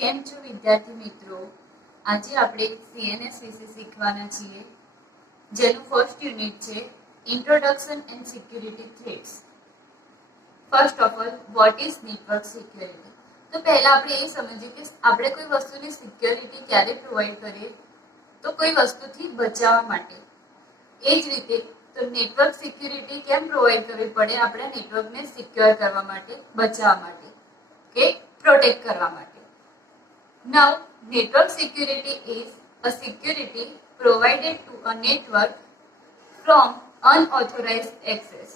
કેમ છો વિદ્યાર્થી મિત્રો? આજે આપણે સીએનએસ વિશે શીખવાના છીએ, જેનું ફર્સ્ટ યુનિટ છે introduction and security threats. First of all, what is network security? તો પહેલા આપણે એ સમજીએ કે આપણે કોઈ વસ્તુની સિક્યુરિટી ક્યારે પ્રોવાઈડ કરીએ, તો કોઈ વસ્તુથી બચાવવા માટે. એ જ રીતે તો નેટવર્ક સિક્યુરિટી કેમ પ્રોવાઈડ કરવી પડે? આપણા નેટવર્કને સિક્યોર કરવા માટે, બચાવવા માટે કે પ્રોટેક્ટ કરવા માટે. Now, network security is a security provided to a network from unauthorized access.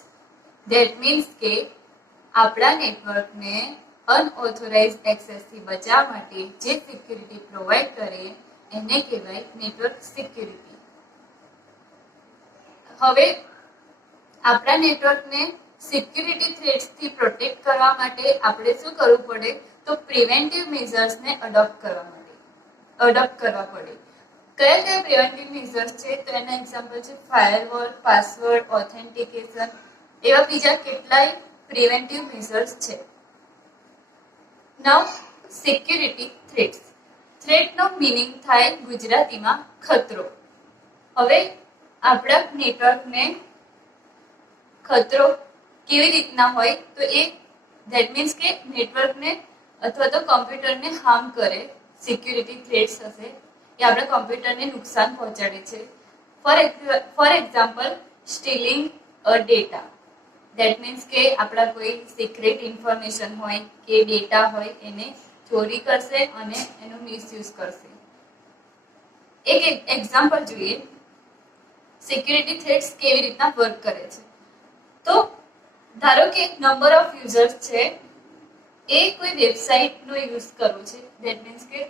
That means કે આપણા નેટવર્કને અનઓથોરાઇઝ્ડ એક્સેસથી બચાવવા માટે જે સિક્યુરિટી પ્રોવાઈડ કરે એને કહેવાય નેટવર્ક સિક્યુરિટી. હવે આપણા નેટવર્કને સિક્યુરિટી થ્રેટ્સથી પ્રોટેક્ટ કરવા માટે આપણે શું કરવું પડે? તો પ્રિવેન્ટિવ મેઝર્સને અડોપ્ટ કરવા પડે. કયા કયા પ્રિવેન્ટિવ મેઝર્સ છે? તો એના એક્ઝામ્પલ છે ફાયરવોલ, પાસવર્ડ, ઓથેન્ટિકેશન, એવા બીજા કેટલાય પ્રિવેન્ટિવ મેઝર્સ છે. નાઉ સિક્યુરિટી થ્રેટ્સ. થ્રેટનો મીનિંગ થાય ગુજરાતીમાં ખતરો. હવે આપણા નેટવર્કને ખતરો કેવી રીતના હોય? તો એ ધેટ મીન્સ કે નેટવર્કને અથવા તો કમ્પ્યુટરને હાર્મ કરે. સિક્યુરિટી થ્રેટ્સ હશે એ આપણા કમ્પ્યુટરને નુકસાન પહોંચાડે છે. For example, stealing a data. That means કે આપણા કોઈ સિક્રેટ ઇન્ફોર્મેશન હોય કે ડેટા હોય એને ચોરી કરશે અને એનો મિસયુઝ કરશે. એક એક્ઝામ્પલ જોઈએ સિક્યુરિટી થ્રેટ્સ કેવી રીતના વર્ક કરે છે. તો ધારો કે નંબર ઓફ યુઝર્સ છે, એ કોઈ વેબસાઇટનો યુઝ કરવો છે. ધેટ મીન્સ કે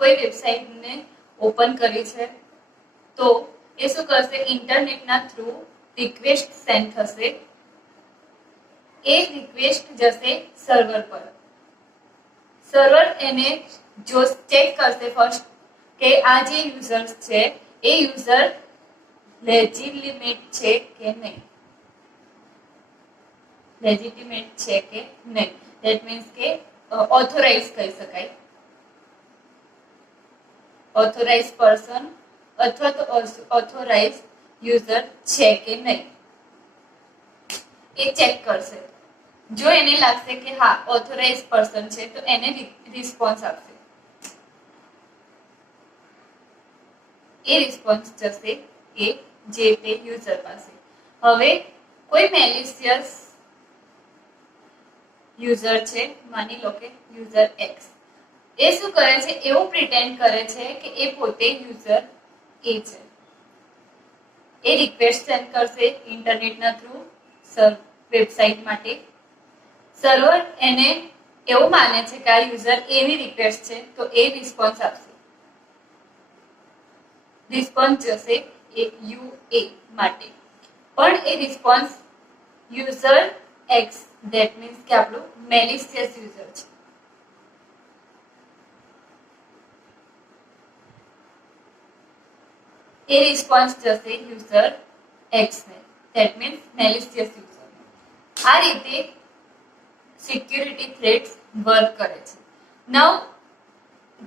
કોઈ વેબસાઇટને ઓપન કરી છે, તો એ શું કરશે? ઇન્ટરનેટના થ્રુ રિક્વેસ્ટ સેન્ડ થશે. એ રિક્વેસ્ટ જશે સર્વર પર. સર્વર એને જો ચેક કરશે ફર્સ્ટ કે આ જે યુઝર્સ છે એ યુઝર લેજિટિમેટ છે કે નહીં. ધેટ મીન્સ કે ઓથોરાઇઝ કહી શકાય. ઓથોરાઇઝ પર્સન અથવા તો ઓથોરાઇઝ યુઝર છે કે નહીં એ ચેક કરશે. જો એને લાગશે કે હા ઓથોરાઇઝ પર્સન છે તો એને રિસ્પોન્સ આપશે. એ રિસ્પોન્સ જશે એ જે તે યુઝર પાસે. હવે કોઈ મેલિશિયસ યુઝર છે, માની લો કે યુઝર એક્સ, એ શું કરે છે? એવું પ્રિટેન્ડ કરે છે કે એ પોતે યુઝર એ છે. એ રિક્વેસ્ટ સેન્ડ કરશે ઇન્ટરનેટના થ્રુ વેબસાઇટ માટે. સર્વર એને એવું માને છે કે આ યુઝર એની રિક્વેસ્ટ છે તો એ રિસ્પોન્સ આપશે. રિસ્પોન્સ જશે એ યુએ માટે. પણ એ response user X, that means કે આપણું મેલિશિયસ યુઝર છે, એ રિસ્પોન્સ જશે યુઝર એક્સ ને, ધેટ મીન્સ મેલિશિયસ યુઝર. આ રીતે સિક્યુરિટી થ્રેટ્સ વર્ક કરે છે. Now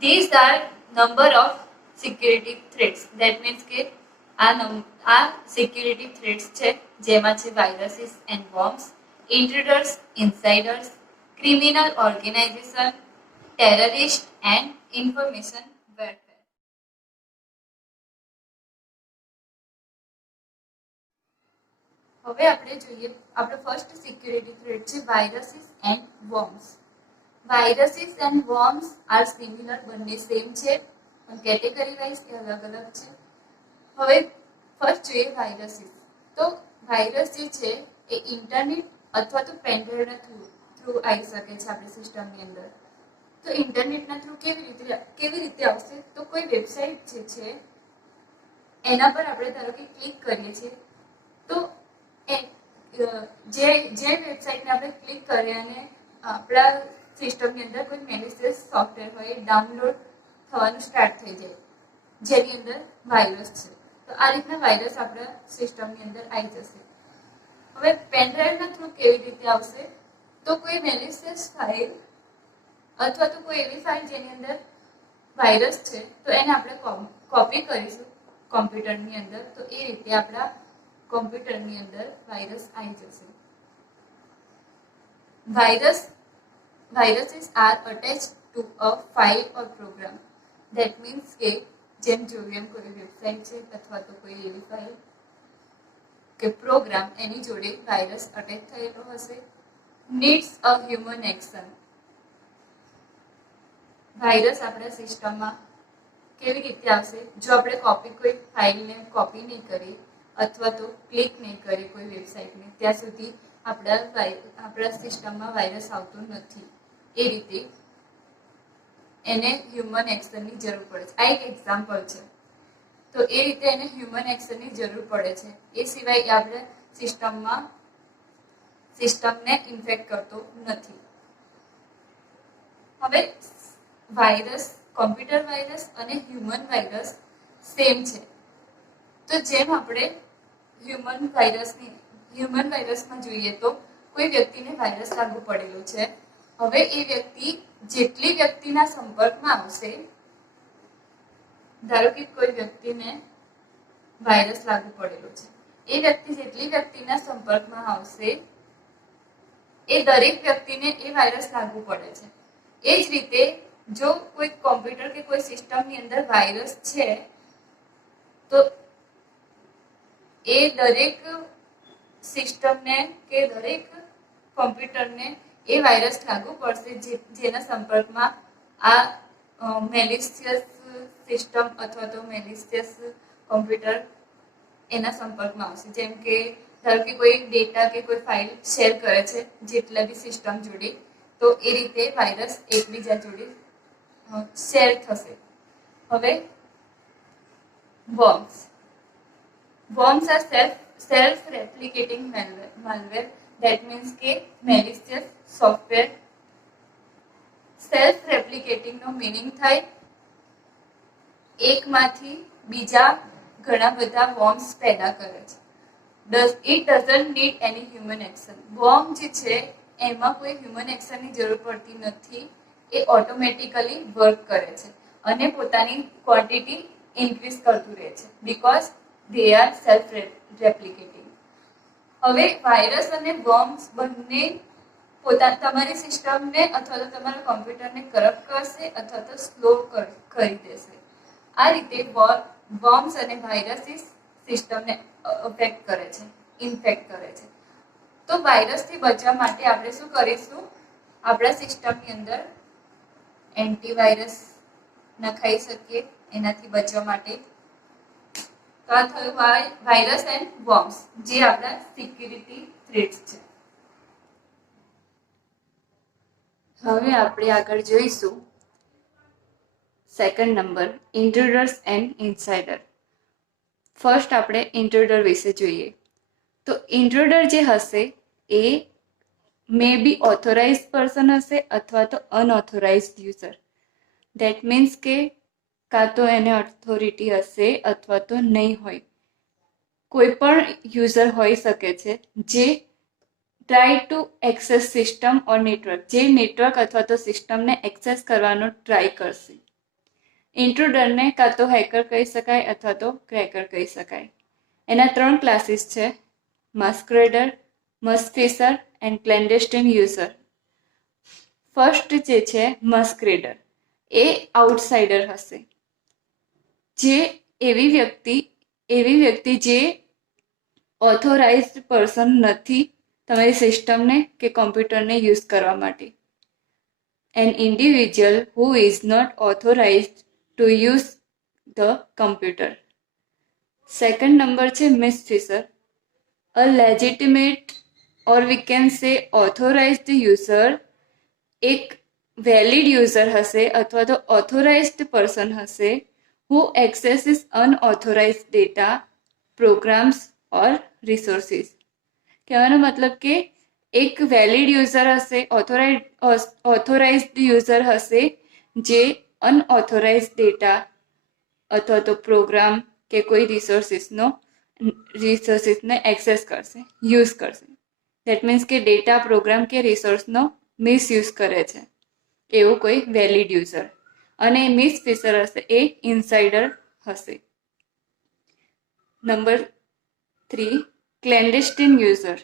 these are number of security threats. That means કે આ સિક્યુરિટી થ્રેટ્સ છે, જેમાં છે viruses and bombs, intruders, insiders, criminal organisation, terrorist and information warfare. હવે આપણે જોઈએ આપણો ફર્સ્ટ સિક્યુરિટી થ્રેટ છે viruses and bombs. Viruses and bombs are similar, બંને સેમ છે, પણ કેટેગરી વાઇઝ એ અલગ અલગ છે. હવે ફર્સ્ટ જોઈએ વાયરસીસ. તો વાયરસ જે છે એ ઇન્ટરનેટ અથવા તો પેનડ્રાઈવના થ્રુ આવી શકે છે આપણી સિસ્ટમની અંદર. તો ઇન્ટરનેટના થ્રુ કેવી રીતે આવશે? તો કોઈ વેબસાઇટ જે છે એના પર આપણે ધારો કે ક્લિક કરીએ છીએ, તો જે વેબસાઇટને આપણે ક્લિક કરીએ અને આપણા સિસ્ટમની અંદર કોઈ મેલિશિયસ સોફ્ટવેર હોય ડાઉનલોડ થવાનું સ્ટાર્ટ થઈ જાય, જેની અંદર વાયરસ છે. તો આ રીતના વાયરસ આપણા સિસ્ટમની અંદર આવી જશે. હવે પેનડ્રાઈવના થ્રુ કેવી રીતે આવશે? તો કોઈ મેલિશિયસ ફાઇલ અથવા તો કોઈ એવી ફાઇલ જેની અંદર વાયરસ છે તો એને આપણે કોપી કરીશું કોમ્પ્યુટરની અંદર, તો એ રીતે આપણા કોમ્પ્યુટરની અંદર વાયરસ આવી જશે. Viruses are attached to a file or program. That means કે જેમ જોયું એમ કોઈ વેબસાઇટ છે અથવા તો કોઈ એવી ફાઇલ કે પ્રોગ્રામ એની જોડે વાયરસ અટેચ થયેલો હશે. Needs a human action. Virus આપણા સિસ્ટમમાં કેવી રીતે આવશે? જો આપણે કોઈ ફાઇલને કોપી નહીં કરીએ અથવા તો ક્લિક નહીં કરીએ કોઈ વેબસાઇટને, ત્યાં સુધી આપણા સિસ્ટમમાં વાયરસ આવતો નથી. એ રીતે એને હ્યુમન એક્શનની જરૂર પડે છે. આ એક એક્ઝામ્પલ છે. તો એ રીતે એને હ્યુમન એક્શનની જરૂર પડે છે. એ સિવાય આપણે સિસ્ટમને ઇન્ફેક્ટ કરતો નથી. હવે વાયરસ, કોમ્પ્યુટર વાયરસ અને હ્યુમન વાયરસ સેમ છે. તો જેમ આપણે હ્યુમન વાયરસમાં જોઈએ તો કોઈ વ્યક્તિને વાયરસ લાગુ પડેલો છે. હવે એ વ્યક્તિ જેટલી વ્યક્તિના સંપર્કમાં આવશે, ધારો કે કોઈ વ્યક્તિને વાયરસ લાગુ પડેલો છે, એ વ્યક્તિ જેટલી વ્યક્તિના સંપર્કમાં આવશે એ દરેક વ્યક્તિને એ વાયરસ લાગુ પડે છે. એ જ રીતે જો કોઈ કોમ્પ્યુટર કે કોઈ સિસ્ટમની અંદર વાયરસ છે તો એ દરેક સિસ્ટમને કે દરેક કોમ્પ્યુટરને એ વાયરસ લાગુ પડશે જેના સંપર્કમાં આ મેલિશિયસ સિસ્ટમ અથવા તો મેલિશિયસ કોમ્પ્યુટર એના સંપર્કમાં આવશે. જેમ કે ધારો કે કોઈ ડેટા કે કોઈ ફાઇલ શેર કરે છે જેટલા બી સિસ્ટમ જોડે, તો એ રીતે વાયરસ એકબીજા જોડે શેર થશે. હવે worms are self-replicating malware. That means કે malicious software. self-replicating નો મીનિંગ થાય એકમાંથી બીજા ઘણા બધા worms પેદા કરે છે. It doesn't need any human action. worm જે છે એમાં કોઈ હ્યુમન એક્શનની જરૂર પડતી નથી. એ ઓટોમેટિકલી વર્ક કરે છે અને પોતાની ક્વોન્ટિટી ઇન્ક્રીઝ કરતું રહે છે બીકોઝ they are self-replicating. હવે વાયરસ અને worms બંને તમારી સિસ્ટમને અથવા તો તમારા કોમ્પ્યુટરને કરપ્ટ કરશે અથવા તો સ્લો કરી દેશે. આ રીતે worms અને વાયરસીસ સિસ્ટમને અફેક્ટ કરે છે, ઇન્ફેક્ટ કરે છે. તો વાયરસથી બચવા માટે આપણે શું કરીશું? આપણા સિસ્ટમની અંદર એન્ટીવાયરસ નખાઈ શકીએ એનાથી બચવા માટે. તો આ થયું વાયરસ એન્ડ worms જે આપણા સિક્યુરિટી થ્રેટ્સ છે. હવે આપણે આગળ જોઈશું second number, intruders and insider. First આપણે ઇન્ટ્રુડર વિશે જોઈએ. તો ઇન્ટ્રુડર જે હશે એ મે બી ઓથોરાઇઝડ પર્સન હશે અથવા તો અનઓથોરાઇઝડ યુઝર. ધેટ મીન્સ કે કાં તો એને ઓથોરિટી હશે અથવા તો નહીં હોય. કોઈ પણ યુઝર હોઈ શકે છે જે try to access system or network, જે નેટવર્ક અથવા તો સિસ્ટમને એક્સેસ કરવાનો ટ્રાય કરશે. ઇન્ટ્રુડરને કાં તો હેકર કહી શકાય અથવા તો ક્રેકર કહી શકાય. એના 3 ક્લાસીસ છે: માસ્કરેડર, મસ્કફિશર એન્ડ ક્લેન્ડેસ્ટિન યુઝર. ફર્સ્ટ જે છે મસ્કરેડર, એ આઉટસાઇડર હશે. જે એવી વ્યક્તિ જે ઓથોરાઇઝડ પર્સન નથી તમારી સિસ્ટમને કે કોમ્પ્યુટરને યુઝ કરવા માટે. An individual who is not authorised to use the computer. Second number છે misfeasor, a legitimate or we can say authorised user. એક વેલિડ યુઝર હશે અથવા તો ઓથોરાઇઝડ પર્સન હશે who accesses unauthorized data, programs or resources. કહેવાનો મતલબ કે એક વેલિડ યુઝર હશે, ઓથોરાઇઝડ યુઝર હશે જે અનઓથોરાઇઝડ ડેટા અથવા તો પ્રોગ્રામ કે કોઈ રિસોર્સિસને એક્સેસ કરશે, યુઝ કરશે. ધેટ મીન્સ કે ડેટા, પ્રોગ્રામ કે રિસોર્સનો મિસયુઝ કરે છે. એવું કોઈ વેલિડ યુઝર, અને મિસ ફિશર હશે એ ઇનસાઇડર હશે. Number 3, clandestine user,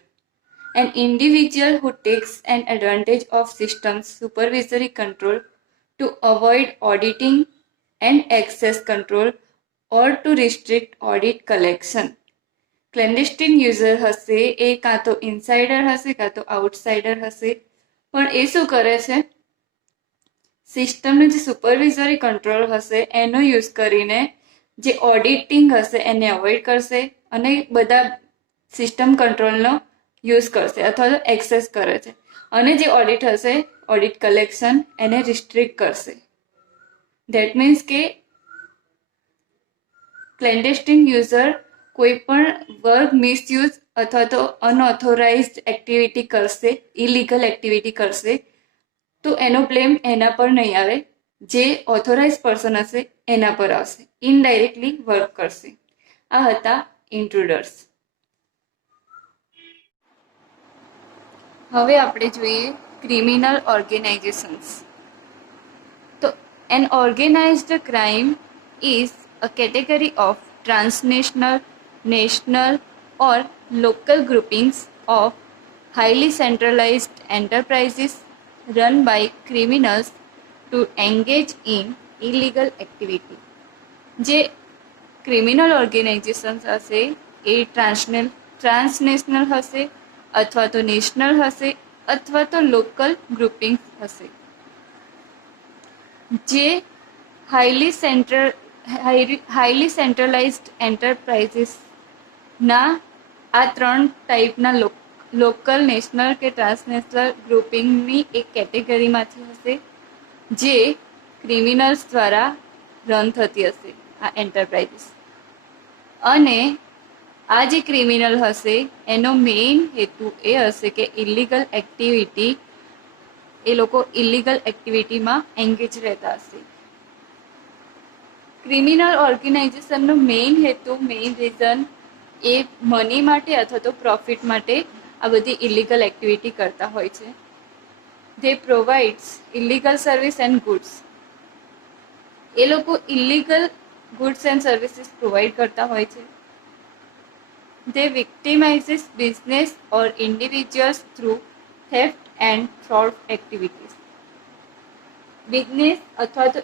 an individual who takes an advantage of system's supervisory control to avoid auditing and access control or to restrict audit collection. Clandestine user હશે એ કાં તો insider હશે કાં તો આઉટસાઇડર હશે, પણ એ શું કરે છે, સિસ્ટમનો જે સુપરવિઝરી કંટ્રોલ હશે એનો યુઝ કરીને જે ઓડિટિંગ હશે એને અવોઇડ કરશે અને બધા સિસ્ટમ કંટ્રોલનો યુઝ કરશે અથવા તો એક્સેસ કરે છે, અને જે ઓડિટ હશે ઓડિટ કલેક્શન એને રિસ્ટ્રિક્ટ કરશે. ધેટ મીન્સ કે ક્લેન્ડેસ્ટિન યુઝર કોઈ પણ વર્ક મિસયુઝ અથવા તો અનઓથોરાઇઝડ એક્ટિવિટી કરશે, ઇલીગલ એક્ટિવિટી કરશે, તો એનો બ્લેમ એના પર નહીં આવે, જે ઓથોરાઇઝ પર્સન હશે એના પર આવશે, ઇનડાયરેક્ટલી વર્ક કરશે. આ હતા ઇન્ટ્રુડર્સ. હવે આપણે જોઈએ ક્રિમિનલ ઓર્ગેનાઇઝેશન્સ. તો an organised crime is a category of transnational, national or local groupings of highly centralized enterprises run by criminals to engage in illegal activity. જે ક્રિમિનલ ઓર્ગેનાઇઝેશન્સ હશે એ ટ્રાન્સનેશનલ હશે અથવા તો નેશનલ હશે અથવા તો લોકલ ગ્રુપિંગ્સ હશે, જે હાઈલી સેન્ટ્રલાઇઝડ એન્ટરપ્રાઇઝીસના આ 3 ટાઈપના લોકલ, નેશનલ કે ટ્રાન્સનેશનલ ગ્રુપિંગની એક કેટેગરીમાંથી હશે, જે ક્રિમિનલ્સ દ્વારા રન થતી હશે આ એન્ટરપ્રાઇઝીસ. અને આ જે ક્રિમિનલ હશે એનો મેઇન હેતુ એ હશે કે ઇલીગલ એક્ટિવિટી, એ લોકો ઇલીગલ એક્ટિવિટીમાં એન્ગેજ રહેતા હશે. ક્રિમિનલ ઓર્ગેનાઇઝેશનનો મેઇન હેતુ, મેઇન રીઝન એ મની માટે અથવા તો પ્રોફિટ માટે આ બધી ઇલીગલ એક્ટિવિટી કરતા હોય છે. They provides illegal service and goods. એ લોકો illegal goods and services provide કરતા હોય છે. They victimises business or individuals through theft and fraud activities. Business અથવા તો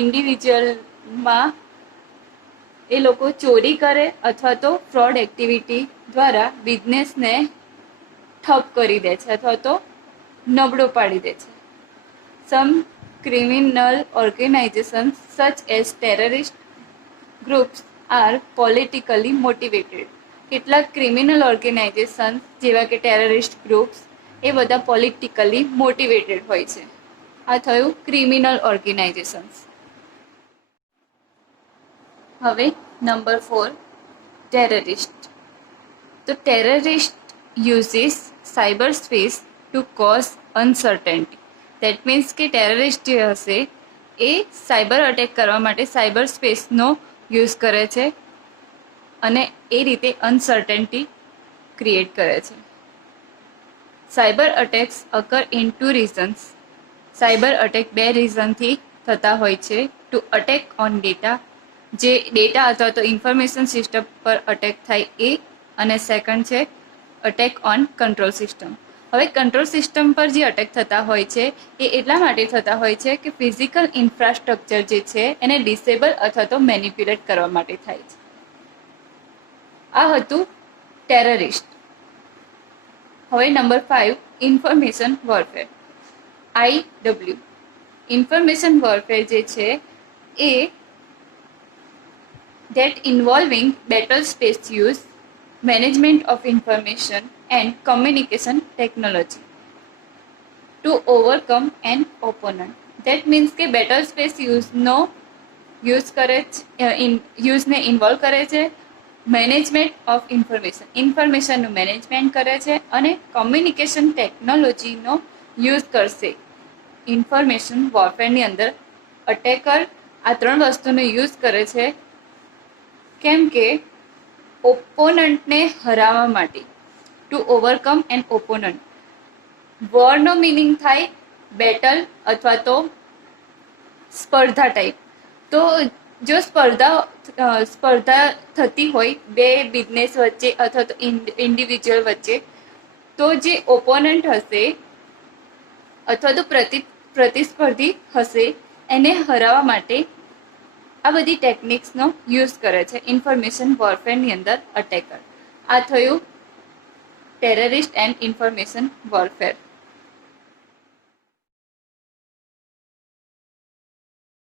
ઇન્ડિવિજ્યુઅલમાં એ લોકો ચોરી કરે અથવા તો ફ્રોડ એક્ટિવિટી દ્વારા બિઝનેસને ઠપ કરી દે છે અથવા તો નબળો પાડી દે છે. Some criminal organisations such as terrorist groups are politically motivated. કેટલાક ક્રિમિનલ ઓર્ગેનાઇઝેશન્સ જેવા કે ટેરરિસ્ટ ગ્રુપ્સ એ બધા પોલિટિકલી મોટિવેટેડ હોય છે. આ થયું ક્રિમિનલ ઓર્ગેનાઇઝેશન્સ. હવે નંબર 4, ટેરરિસ્ટ. તો terrorist uses cyber space to cause uncertainty. That means કે ટેરરિસ્ટ જે હશે એ સાયબર અટેક કરવા માટે સાયબર સ્પેસનો યુઝ કરે છે અને એ રીતે અનસર્ટેનિટી ક્રિએટ કરે છે. Cyber attacks અકર in 2 reasons. Cyber attack 2 રીઝનથી થતા હોય છે. ટુ અટેક ઓન ડેટા, જે ડેટા અથવા તો ઇન્ફોર્મેશન સિસ્ટમ પર અટેક થાય એ, અને સેકન્ડ છે અટેક ઓન કંટ્રોલ સિસ્ટમ. હવે કંટ્રોલ સિસ્ટમ પર જે અટેક થતા હોય છે એ એટલા માટે થતા હોય છે કે ફિઝિકલ ઇન્ફ્રાસ્ટ્રક્ચર જે છે એને ડિસેબલ અથવા તો મેનિપ્યુલેટ કરવા માટે થાય છે. આ હતું ટેરરિસ્ટ. હવે number 5, information warfare. IW. Information warfare જે છે એ that involving battle space use, management of information and communication technology to overcome an opponent. That means કે battle space યુઝને ઇન્વોલ્વ કરે છે, મેનેજમેન્ટ ઓફ ઇન્ફોર્મેશનનું મેનેજમેન્ટ કરે છે અને કોમ્યુનિકેશન ટેકનોલોજીનો યુઝ કરશે. ઇન્ફોર્મેશન વોરફેરની અંદર અટેકર આ 3 વસ્તુનો યુઝ કરે છે. કેમ કે ઓપોનન્ટને હરાવવા માટે. To overcome an opponent. વોરનો મિનિંગ થાય બેટલ અથવા તો સ્પર્ધા ટાઈપ. તો જો સ્પર્ધા થતી હોય બે બિઝનેસ વચ્ચે અથવા તો ઇન્ડિવિજ્યુઅલ વચ્ચે, તો જે ઓપોનન્ટ હશે અથવા તો પ્રતિસ્પર્ધી હશે એને હરાવવા માટે આ બધી ટેકનિક્સનો યુઝ કરે છે ઇન્ફોર્મેશન વોરફેરની અંદર અટેકર. આ થયું ટેરરિસ્ટ એન્ડ ઇન્ફોર્મેશન વોરફેર.